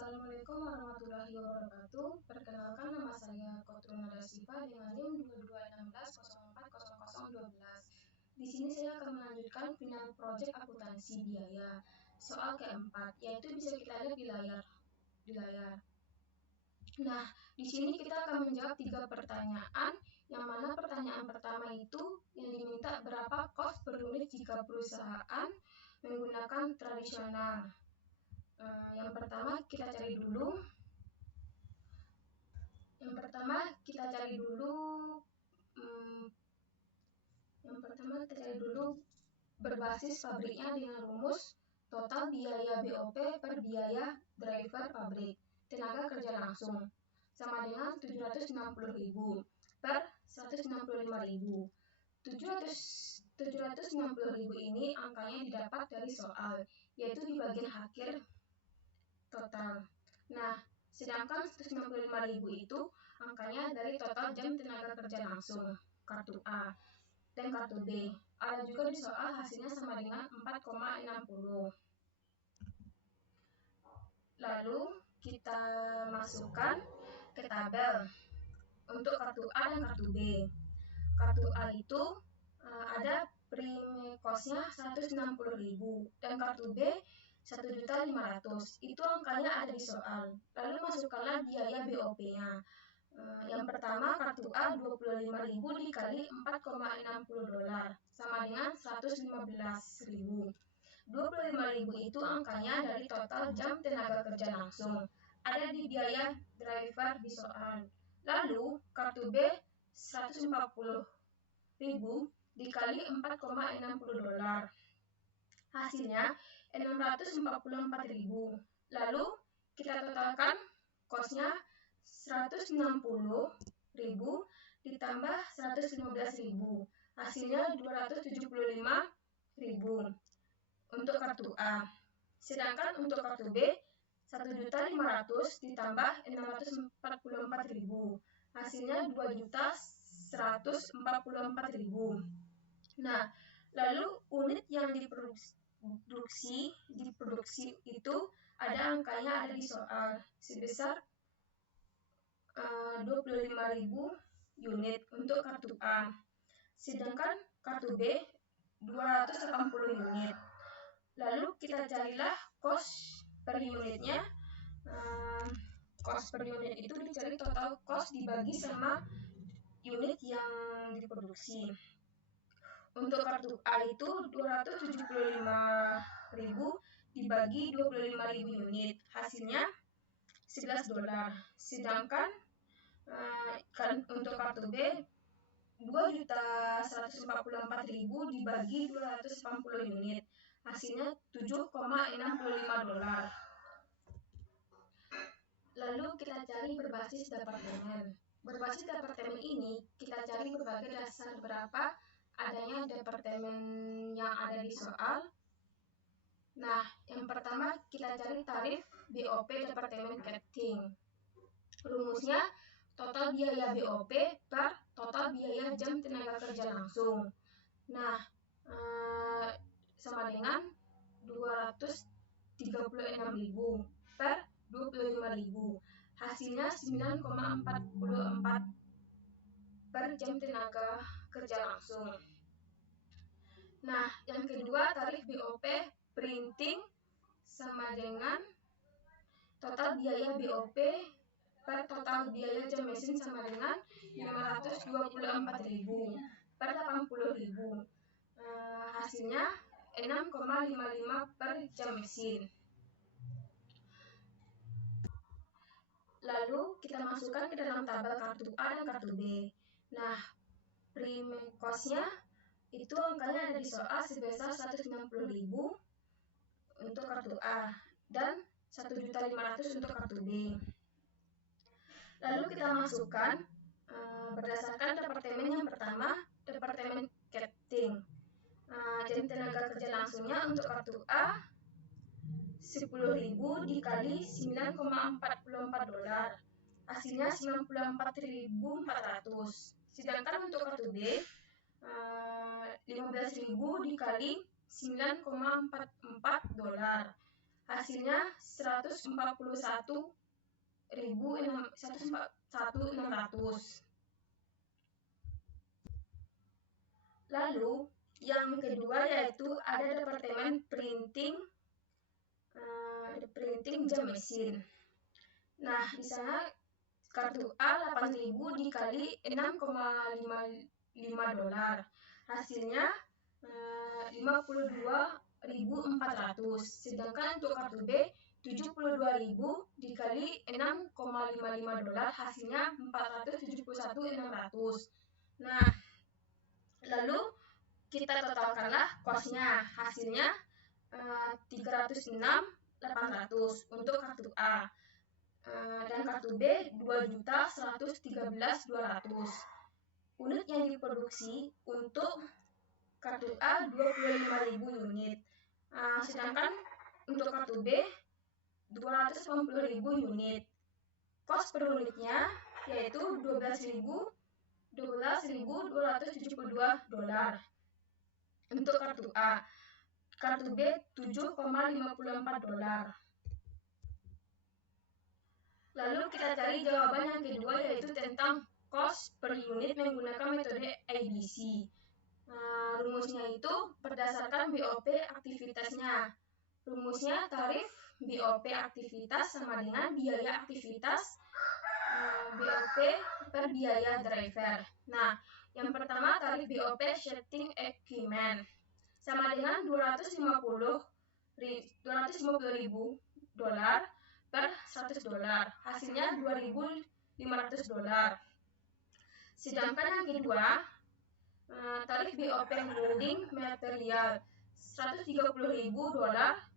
Assalamualaikum warahmatullahi wabarakatuh. Perkenalkan, nama saya Kotruna Dasifa dengan NIM 2216040012. Di sini saya akan melanjutkan final project akuntansi biaya soal keempat, yaitu bisa kita lihat di layar. Nah, di sini kita akan menjawab 3 pertanyaan, yang mana pertanyaan pertama itu yang diminta berapa kos per unit jika perusahaan menggunakan tradisional. Yang pertama kita cari dulu berbasis pabriknya dengan rumus total biaya BOP per biaya driver pabrik tenaga kerja langsung sama dengan 760.000 per 165.000. 760.000 ini angkanya didapat dari soal, yaitu di bagian akhir total. Nah, sedangkan 165.000 itu angkanya dari total jam tenaga kerja langsung, kartu A dan kartu B. Ada juga di soal hasilnya sama dengan 4,60. Lalu kita masukkan ke tabel untuk kartu A dan kartu B. Kartu A itu ada prime cost-nya 160.000 dan kartu B 1.500.000. Itu angkanya ada di soal. Lalu masukkanlah biaya BOP-nya. Yang pertama kartu A 25.000 dikali $4,60 sama dengan 115.000. 25.000 itu angkanya dari total jam tenaga kerja langsung. Ada di biaya driver di soal. Lalu kartu B 140.000 dikali $4,60. Hasilnya 644.000. Lalu kita totalkan kosnya 160.000 ditambah 115.000. Hasilnya 275.000 untuk kartu A. Sedangkan untuk kartu B 1.500.000 ditambah 644.000. Hasilnya 2.144.000. Nah, lalu unit yang diproduksi itu ada angkanya ada di soal sebesar 25.000 unit untuk kartu A. Sedangkan kartu B 280 unit. Lalu kita carilah kos per unitnya. Kos per unit itu dicari total kos dibagi sama unit yang diproduksi. Untuk kartu A itu 275.000 dibagi 25.000 unit, hasilnya $11. Sedangkan untuk kartu B 2.144.000 dibagi 280 unit, hasilnya $7,65. Lalu kita cari berbasis departemen. Berbasis departemen ini kita cari berbagai dasar berapa adanya departemen yang ada di soal. Nah, yang pertama kita cari tarif BOP departemen marketing. Rumusnya total biaya BOP per total biaya jam tenaga kerja langsung. Nah, sama dengan 236.000 per 25.000. Hasilnya 9,44 per jam tenaga kerja langsung. Nah, yang kedua tarif BOP printing sama dengan total biaya BOP per total biaya jam mesin sama dengan 524.000 per 80.000. Hasilnya 6,55 per jam mesin. Lalu kita masukkan ke dalam tabel kartu A dan kartu B. Nah, prime cost-nya itu angkanya ada di soal sebesar 160.000 untuk kartu A dan 1.500.000 untuk kartu B. Lalu kita masukkan berdasarkan departemen yang pertama, departemen marketing. Jam tenaga kerja langsungnya untuk kartu A 10.000 dikali $9,44. Hasilnya 94.400. Sedangkan untuk kartu B 15.000 dikali $9,44. hasilnya 141.600. Lalu yang kedua yaitu ada departemen printing jam mesin. Nah, di sana kartu A 8.000 dikali $6,55. Hasilnya 52.400. Sedangkan untuk kartu B 72.000 dikali $6,55, hasilnya 471.600. Nah, lalu kita totalkanlah kosnya, hasilnya 306.800 untuk kartu A. Dan kartu B 2.113.200. Unit yang diproduksi untuk kartu A 25.000 unit, sedangkan untuk kartu B 280.000 unit. Kos per unitnya yaitu $12.272 untuk kartu A. Kartu B $7,54. Lalu kita cari jawaban yang kedua yaitu tentang kos per unit menggunakan metode ABC. Rumusnya itu berdasarkan BOP aktivitasnya. Rumusnya tarif BOP aktivitas sama dengan biaya aktivitas BOP per biaya driver. Nah, yang pertama tarif BOP shifting equipment sama dengan $250.000 per $100. Hasilnya $2.500. Sedangkan yang kedua, tarif BOP molding material $130.000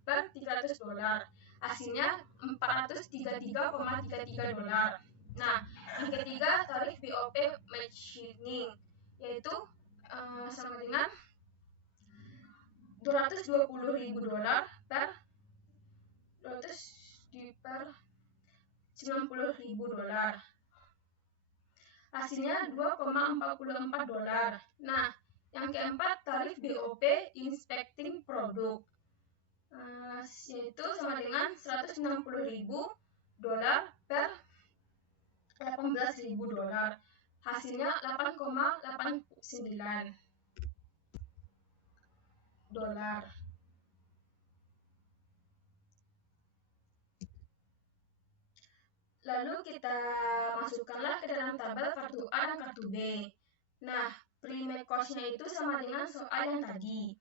per $300. Hasilnya $433,33. Nah, yang ketiga tarif BOP machining yaitu sama dengan $220.000 per $90.000. Hasilnya $2,44. Nah, yang keempat tarif BOP inspecting produk yaitu sama dengan $160.000 per $18.000. Hasilnya $8,89. Lalu kita masukkanlah ke dalam tabel kartu A dan kartu B. Nah, prime cost-nya itu sama dengan soal yang tadi.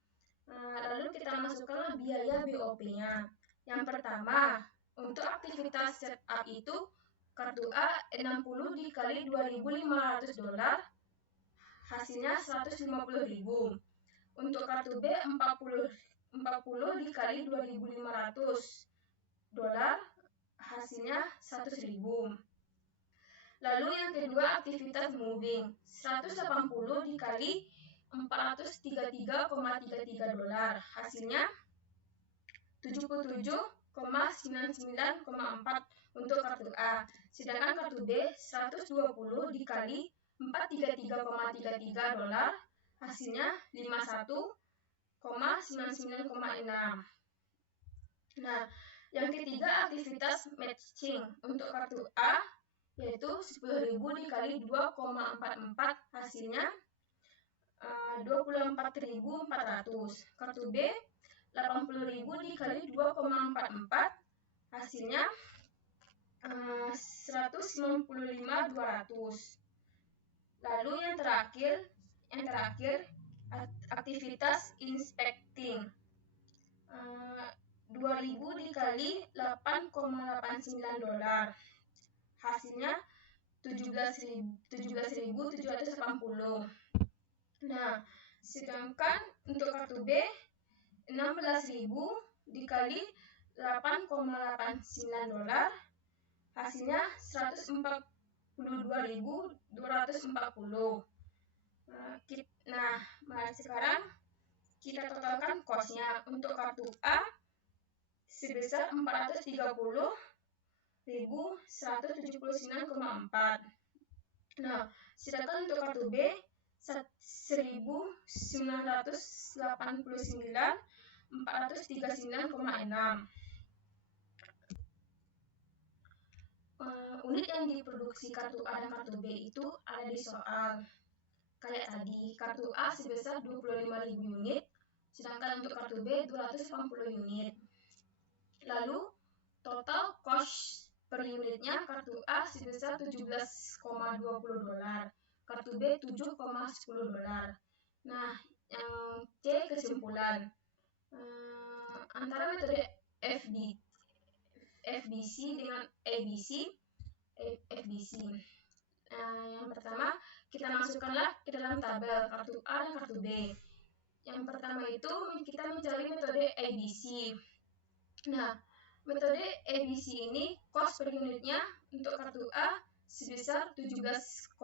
Lalu kita masukkanlah biaya BOP-nya. Yang pertama, untuk aktivitas setup itu kartu A 60 dikali $2.500, hasilnya $150.000. Untuk kartu B 40 dikali $2.500, hasilnya $100.000. Lalu yang kedua aktivitas moving 180 dikali $433,33, hasilnya $77,99,4 untuk kartu A. Sedangkan kartu B 120 dikali $433,33, hasilnya $51,99,6. Nah, yang ketiga aktivitas matching untuk kartu A yaitu 10.000 dikali 2,44, hasilnya 24.400. Kartu B 80.000 dikali 2,44, hasilnya 195.200. Lalu yang terakhir aktivitas inspecting 2.000 dikali $8,89, hasilnya 17.780. Nah, sedangkan untuk kartu B 16.000 dikali $8,89, hasilnya 142.240. Nah, mari sekarang kita totalkan kosnya. Untuk kartu A sebesar 430.179,4. Nah, sedangkan untuk kartu B 1.989.439,6. unit yang diproduksi kartu A dan kartu B itu ada di soal. Kayak tadi, kartu A sebesar 25.000 unit, sedangkan untuk kartu B 280 unit. Lalu, total cost per unitnya kartu A sebesar 17,20 dolar, kartu B 7,10 dolar. Nah, yang C kesimpulan. Antara metode FBC dengan FBC. Yang pertama, kita masukkanlah ke dalam tabel kartu A dan kartu B. Yang pertama itu kita mencari metode ABC. Nah, metode ABC ini cost per unitnya untuk kartu A sebesar 17,20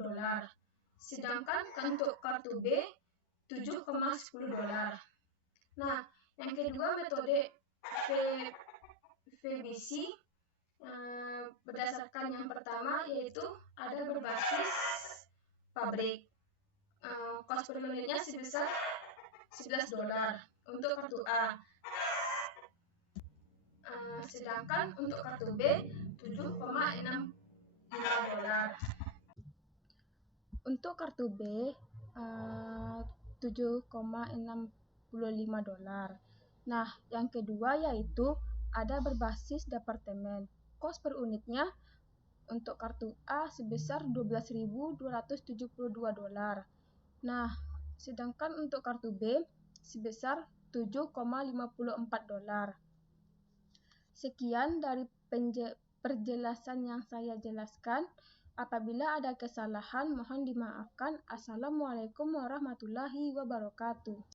dolar. Sedangkan untuk kartu B 7,10 dolar. Nah, yang kedua metode VBC berdasarkan yang pertama yaitu ada berbasis pabrik. Cost per unitnya sebesar 11 dolar untuk kartu A. Sedangkan untuk kartu B 7,65 dolar. Untuk kartu B 7,65 dolar. Nah, yang kedua yaitu ada berbasis departemen. Cost per unitnya untuk kartu A sebesar 12.272 dolar. Nah, sedangkan untuk kartu B sebesar 7,54 dolar. Sekian dari perjelasan yang saya jelaskan. Apabila ada kesalahan mohon dimaafkan. Assalamualaikum warahmatullahi wabarakatuh.